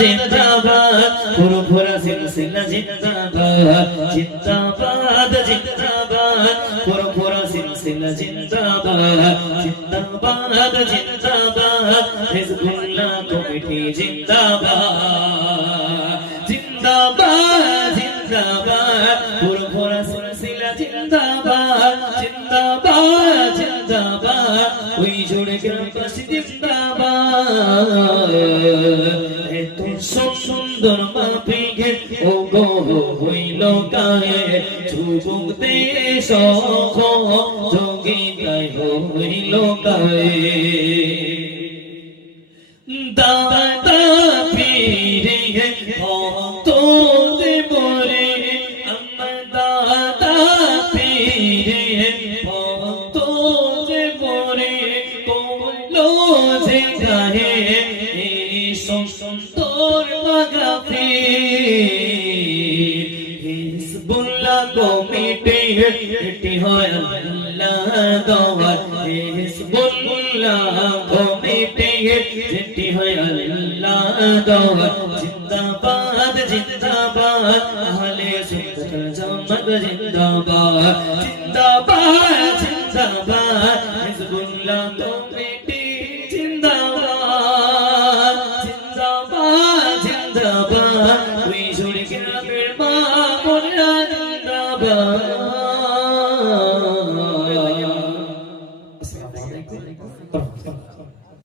জিন্দাবাদ পুরপুরা সিলসিলা জিন্দাবাদ জিন্দাবাদ জিন্দাবাদ পুরপুরা সিলসিলা জিন্দাবাদ জিন্দাবাদ জিন্দাবাদ হিজবুল্লাহ কমিটি জিন্দাবাদ জিন্দাবাদ জিন্দাবাদ পুরপুরা সিলসিলা জিন্দাবাদ জিন্দাবাদ জিন্দাবাদ ওই জোড়ে গ্রামবাসী জিন্দাবাদ এত সুন্দর মাপিকে ও গো হইল গায়ে যুবক দেশ যোগী গায়ে হইল গায়ে দাদা পীরে ভক্ত দেবরে আমার দাদা পীরে ভক্ত দেবরে কইলো যে গায়ে সুন্দর মাগাফি হিজবুল্লাহ কমিটি এটি হয় আল্লাহ দওয়াত হিজবুল্লাহ কমিটি এটি হয় আল্লাহ দওয়াত জিন্দাবাদ জিন্দাবাদ আহলে সুন্নাত জামাত জিন্দাবাদ জিন্দাবাদ জিন্দাবাদ হিজবুল্লাহ কমিটি